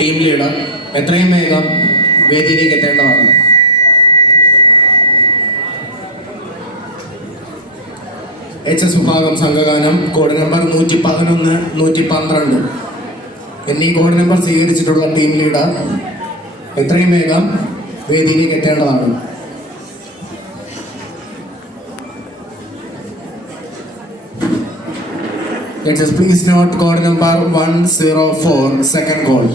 Team leader എത്രയും വേഗം വേദിയിലേക്ക് എത്തേണ്ടതാണ്. HS വിഭാഗം സംഘഗാനം കോഡ് നമ്പർ 111, 112 എന്നീ കോഡ് നമ്പർ സ്വീകരിച്ചിട്ടുള്ള ടീം ലീഡർ എത്രയും വേഗം വേദിയിലേക്ക് എത്തേണ്ടതാണ്. Judges, please note code number 104, second call.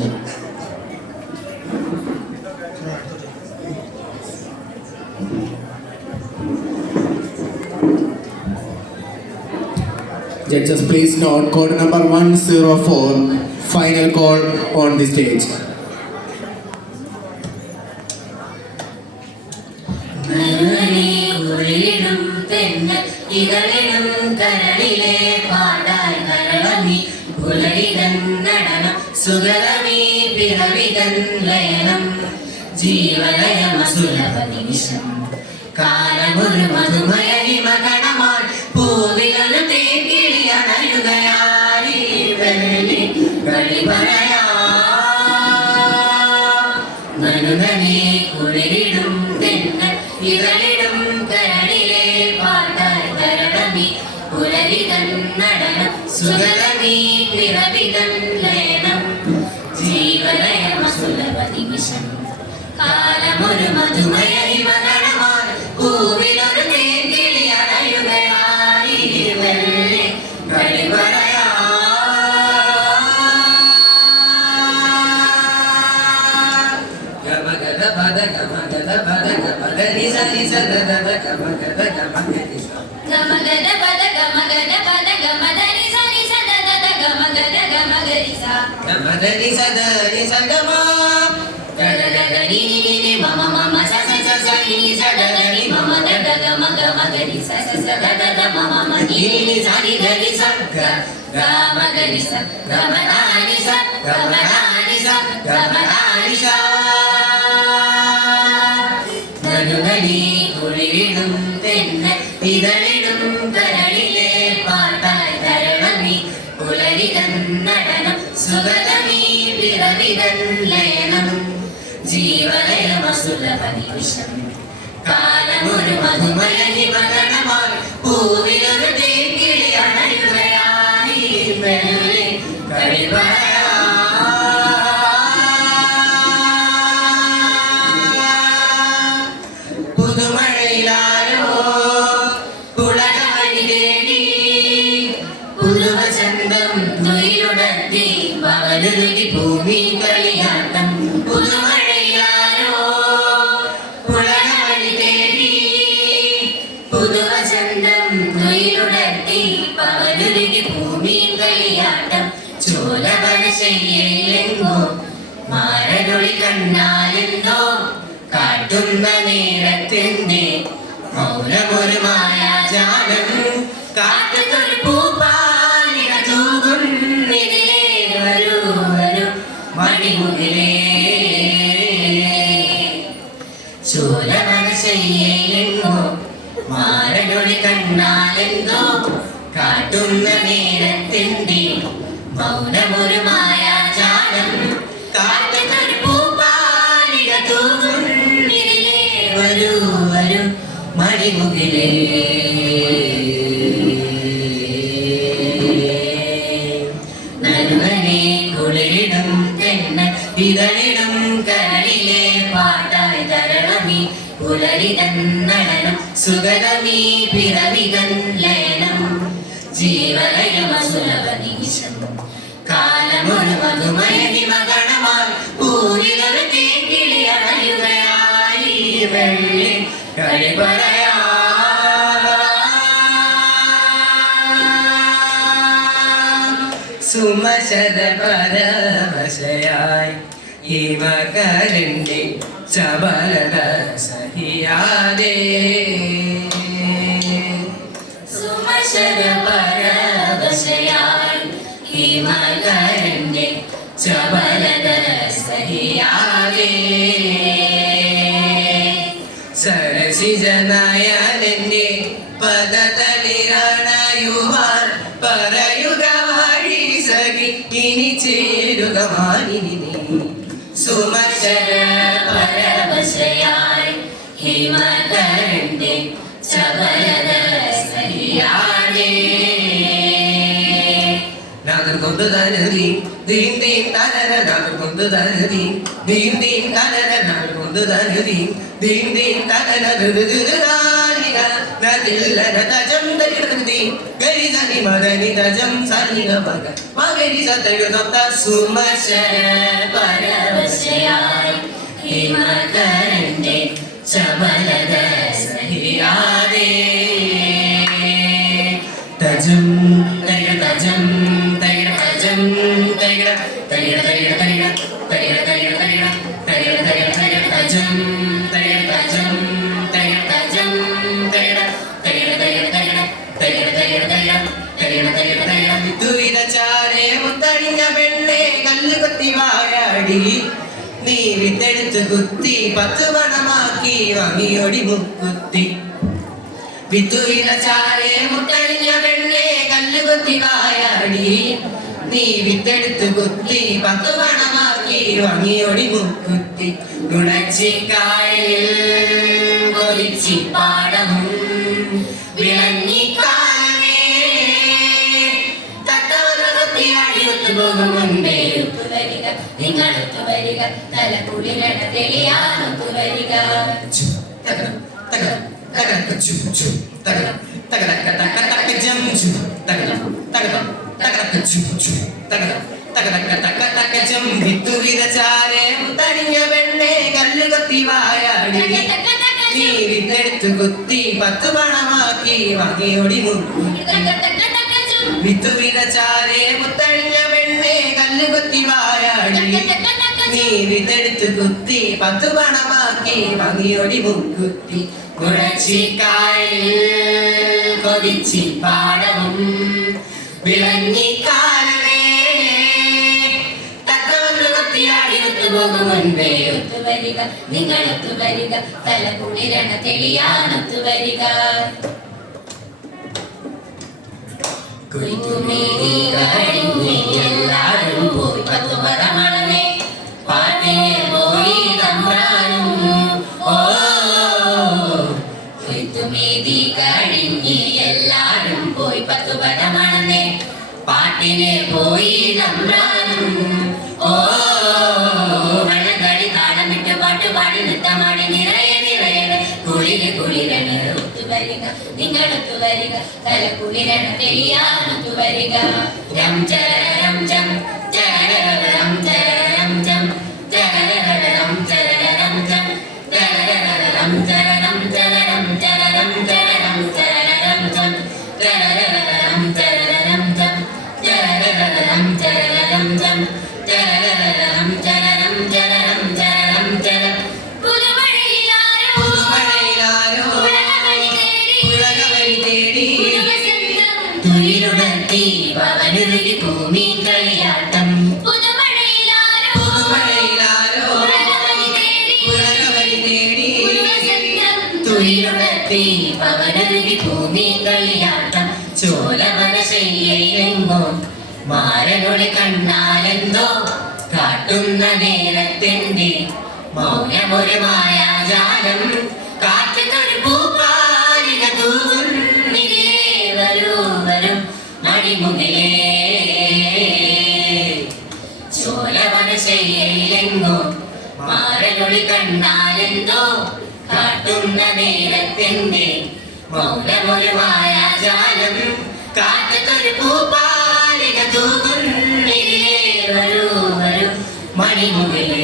Judges, please note code number 104, final call on the stage. സുഗതമീ പിറവിതൻ ലയനം ജീവലയമസുലഭ നിമിഷം കാലമൊരു മധുമയ ഹിമഗണമാൻ പൂവിലൊരു തേൻകിളി അണയുകയായി വെള്ളി കളി പറയാ മനുനനെ കുളിരിടും തെന്നൽ ഇതളിടും കരളിലെ പാട്ടായി കരണമി പുലരിതൻ നടനം സുഗതമീ പിറവിതൻ ലയനം ജീവലയമസുലഭ നിമിഷം കാലമൊരു മധുമയ ഹിമഗണമാൻ പൂവിലൊരു തേൻകിളി അണയുകയായി വെള്ളി കളി പറയാ ഗമഗദ പദ ഗമഗദ പദ ഗമഗ നിസ നിസ ദദ ഗമഗദ ഗമഗ നിസ ഗമഗദ പദ ഗമഗദ പദ ഗമദ നിസ നിസ ദദ ഗമഗദ ഗമഗ നിസ ഗമദ നിസ ദ നിസ ഗമ ദദ ദദ നി നി നി മമ മമ സ സ സ സ നി സ ദദ നി മമ ദദ ഗമ ഗമഗ നി സ സ സ ദദ ദ മമ മ നി നി സ നി ദ നി സ ഗ ഗമഗ നി സ ഗമദ നി സ ഗമദ നി സ ഗമദ നി സ മനുനനി കുളിരിടും തെന്നൽ ഇതളിടും കരളിലെ പാട്ടായി കരണമി പുലരിതൻ നടനം സുഗതമീ പിറവിതൻ ലയനം ജീവലയമസുലഭ നിമിഷം കാലമൊരു മധുമയ ഹിമഗണമാൻ പൂവിലൊരു തേൻകിളി അണയുകയായി വെള്ളി കളി പറയാ പുതുമഴയിലാരോ പുളക വഴി തേടി പുതുവസന്തം തൊയിലുടത്തി പവരുരുകി ഭൂമി കളിയാട്ടം പുതുമഴയിലാരോ പുളക വഴി തേടി പുതുവസന്തം തൊയിലുടത്തി പവരുരുകി ഭൂമി കളിയാട്ടം ചോലവനശയ്യയിലെങ്ങോ മാരനൊളി കണ്ണാലെന്തോ കാട്ടുന്ന നേരത്തിന്റെ മൗനമൊരു മായാജാലം കാറ്റത്തൊരു പൂപ്പാലിന തൂകുന്നിതിലേ വരൂ വരൂ മണിമുകിലേ ചോലവനശയ്യയിലെങ്ങോ മാരനൊളി കണ്ണാലെന്തോ കാട്ടുന്ന നേരത്തിന്റെ മൗനമൊരു മായാജാലം കാറ്റത്തൊരു പൂപ്പാലിന തൂകുന്നിതിലേ വരൂ വരൂ മണിമുകിലേ നനുവനെ കുളിരിടും തെന്നൽ ഇതളിടും കരളിലെ പാട്ടായി കരണമി പുലരിതൻ നടനം സുഗതമീ പിറവിതൻ ലയനം ജീവലയമസുലഭ നിമിഷം കാലമൊരു മധുമയ ഹിമഗണമാൻ പൂവിലൊരു തേൻകിളി അണയുകയായി വെള്ളി കളി പറയാ സുമശത പരവശയായി ഹിമകരന്റെ ചപലത സഹിയാതെ സുമശത പരവശയായി ഹിമകരന്റെ ചപലത സഹിയാതെ സരസിജനയനന്റെ പദതളിരണയുവാൻ പറയുക വഴി സഖി ഇനി ചേരുക മാനിനി സുമശര പരവശയായി ഹിമകരന്റെ ചപലത സഹിയാനേ നാദർ കൊണ്ടു തനതി ദീൻ ദീൻ തനര നാദർ കൊണ്ടു തനതി ദീൻ ദീൻ തനര നാദർ കൊണ്ടു തനതി ദീൻ ദീൻ തനര ദുദുദുദാനിക നദില്ലന തജം ദരിദി ഗരിദനി Madani തജം സനിഗ മഗ മഗരി സതയുദത്ത സുമശര പരവശയായി ഹിമകരന്റെ ചപലത സഹിയാനേ തജം Taira തജം Taira തജം Taira Taira Taira Taira Taira Taira Taira Taira Taira Taira തജം Taira തജം Taira തജം Taira Taira Taira Taira Taira Taira Taira Taira Taira Taira വിത്തുവിതച്ചാരേ മുത്തണിഞ്ഞ പെണ്ണെ കല്ല് കൊത്തി വായാടി നീ വിത്തെടുത്ത് കുത്തി 10 പണമാക്കി വാങ്ങിയോടി മുക്കുത്തി വിത്തുവിതച്ചാരേ മുത്തണിഞ്ഞ പെണ്ണെ കല്ല് കൊത്തി വായാടി നീ വിത്തെടുത്ത് കുത്തി 10 പണമാക്കി വാങ്ങിയോടി മുക്കുത്തി ഗുണച്ചിക്കായലിൽ കൊതിച്ചി പാടവും വിളഞ്ഞിക്കാലമേ തട്ടവന്ന് കൊത്തിയാടി ഒത്തുപോകും മുൻപേ ഒത്തുവരിക നിങ്ങളൊത്തു വരിക തലക്കുളിരണ തെളിയാനൊത്തു വരിക തണിഞ്ഞ പെണ്ണെ കല്ല് കൊത്തി വായാടി നീ വിത്തെടുത്ത് കുത്തി 10 പണമാക്കി വാങ്ങിയോടി വിത്തുവിതച്ചാരേ മുത്തണിഞ്ഞ പെണ്ണെ കല്ല് കൊത്തി വായാടി നീ വിത്തെടുത്ത് കുത്തി 10 പണമാക്കി വാങ്ങിയോടി മുക്കുത്തി കുഴച്ചിക്കായലിൽ കൊതിച്ചി പാടവും വിളഞ്ഞിക്കാലമേ തക്കവന്ന് കൊത്തിയാടി ഒത്തുപോകും മുൻപേ ഒത്തുവരിക നിങ്ങളൊത്തു വരിക തലകുളിരണ തെളിയാനൊത്തു വരിക കുയിത്തുമേരി കഴിഞ്ഞ് എല്ലാവരും പോയി 10 പദമണമേ പാട്ടിനെ പോയി തമ്പ്രാനും ഓ കുയിത്തുമേരി കഴിഞ്ഞ് എല്ലാവരും പോയി 10 പദമണമേ പാട്ടിനെ പോയി തമ്പ്രാനും ഓ മഴകളി താളമിട്ട് പാട്ടുപാടി നൃത്തമാടി നിറയെ നിറയെ കുളിര് കുളിരണ ഒത്തുവരിക നിങ്ങളൊത്തു വരിക തലക്കുളിരണ തെളിയാനൊത്തു വരിക രം ചരം ചം ചരം ചരം ചം ചരം ചരം ചം ചരം ചരം ചരം ചരം ചരം ചരം ചം ചരം ചരം ചം ചരം ചരം ചം ചരം ചരം ചരം ചരം ചരം പുതുമഴയിലാരോ ഉലകവഴി തേടി തുയിലുണർത്തി പവനുരുകി ഭൂമി കളിയാട്ടം പുതുമഴയിലാരോ ഉലകവഴി തേടി തുയിലുണർത്തി പവനുരുകി ഭൂമി കളിയാട്ടം ചോലവന ശയ്യയിലെങ്ങോ മാരനോട് കണ്ണാലെന്തോ കാട്ടുന്ന നേരത്തെന്റെ മൗനമൊരു മായാജാലം കാറ്റുകൊരു പൂപ്പാലിക തൂകുന്നിലേ വരൂ വരും മണിമുകിലേ ചോലവന ശയ്യയിലെങ്ങോ മാരനോട് കണ്ണാലെന്തോ കാട്ടുന്ന നേരത്തെന്റെ മൗനമൊരു മായാജാലം കാറ്റുകൊരു പൂപ്പാലിക തൂകുന്നിലേ വരൂ വരൂ മണിമുകിലേ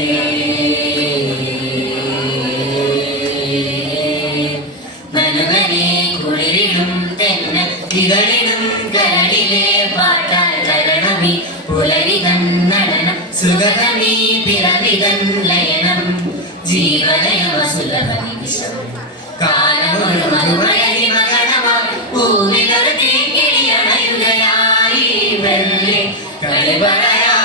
മനവനെ കുളിരിലും തെന്ന ഇതളിലും കരളിലെ പാട്ടാൽ കരണമി പുലരിതൻ നടനം സുഗതമീ പിറവിതൻ ലയനം ജീവനയമസുലഭ നിമിഷം കാലമൊരു മധുമയരി മകണമായി പൂവിലൊരു തേക്കിളിയണയുകയായി വെള്ളി കളിപറയാ